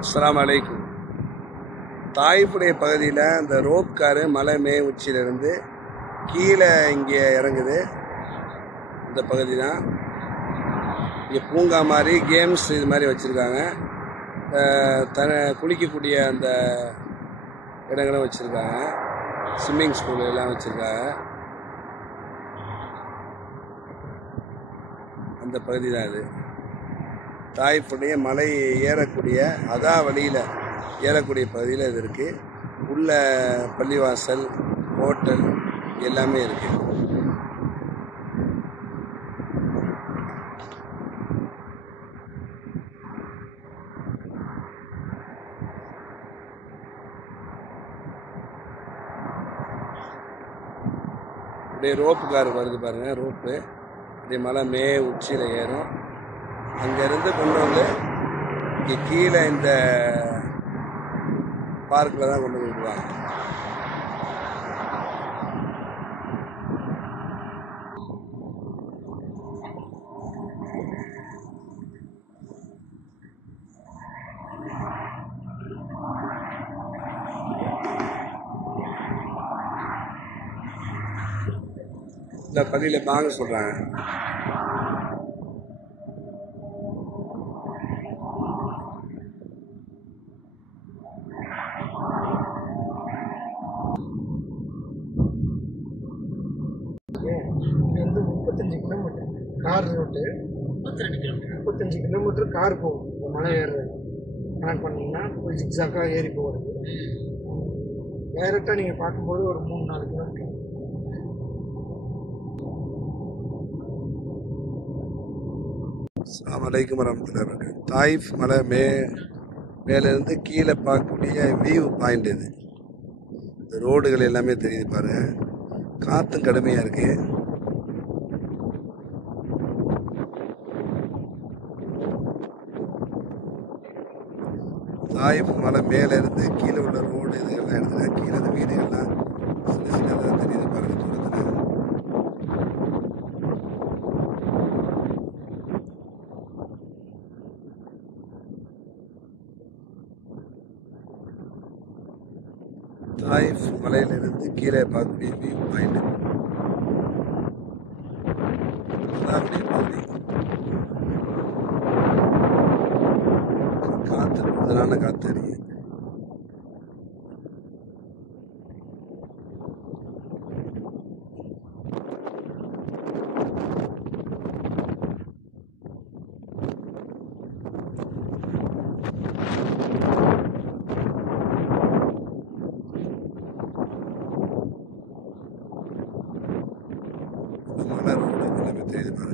அஸ்ஸலாமு அலைக்கும். தாயிஃபுடைய பகுதியில் அந்த ரோப் காரு மலை உச்சியிலிருந்து கீழே இங்கே இறங்குது. இந்த பகுதி தான். இங்கே பூங்கா மாதிரி கேம்ஸ் இது மாதிரி வச்சுருக்காங்க. குளிக்கக்கூடிய அந்த இடங்களும் வச்சுருக்காங்க. ஸ்விம்மிங் ஸ்கூல் எல்லாம் வச்சுருக்காங்க. அந்த பகுதி தான் இது. தாயிஃபுடைய மலை ஏறக்கூடிய அதா வழியில் ஏறக்கூடிய பகுதியில் இது இருக்குது. உள்ள பள்ளிவாசல், ஹோட்டல் எல்லாமே இருக்குது. அப்படியே ரோப்பு கார் வருது பாருங்கள். ரோப்பு அப்படியே மலை உச்சியில் ஏறும். அங்கேருந்து கொண்டு வந்து இங்கே கீழே இந்த பார்க்கில் தான் கொண்டு வந்து விடுவாங்க. இந்த பள்ளியில் வாங்க சொல்கிறாங்க. இது வந்து 35 kilometre car road. 35 kilometre car போகும். இந்த மலை ஏறுறது கனெக்ட் பண்ணிங்கன்னா ஒரு ஜிக்ஸாக்காக ஏறி போகிறது. டைரெக்டாக நீங்கள் பார்க்கும்போது ஒரு 3-4 கிலோமீட்டர். அஸ்ஸலாமு அலைக்கும் வரஹ்மத்துல்லாஹி வபரகாத்துஹு. தாயிஃப் மலை மேலேருந்து கீழே பார்க்கக்கூடிய வியூ பாயிண்ட் இது. இந்த ரோடுகள் எல்லாமே தெரியுது பாருங்க. காற்றும் கடுமையாக இருக்கு. தாயிஃப் மலை மேலேருந்து கீழே உள்ள ரோடு இதுகள்லாம் எடுத்துங்க. கீழே இந்த வீடுகள்லாம் சின்ன சின்னதாக தெரியுது பாருங்க தூரத்தில். தாயிஃப் மலையிலிருந்து கீழே பார்க்கக்கூடிய வியூ பாயிண்ட் அப்படியே பகுதி. காற்று கூடுதலான காற்று அடிக்குது. மலை ரோடு எல்லாமே தெரியுது.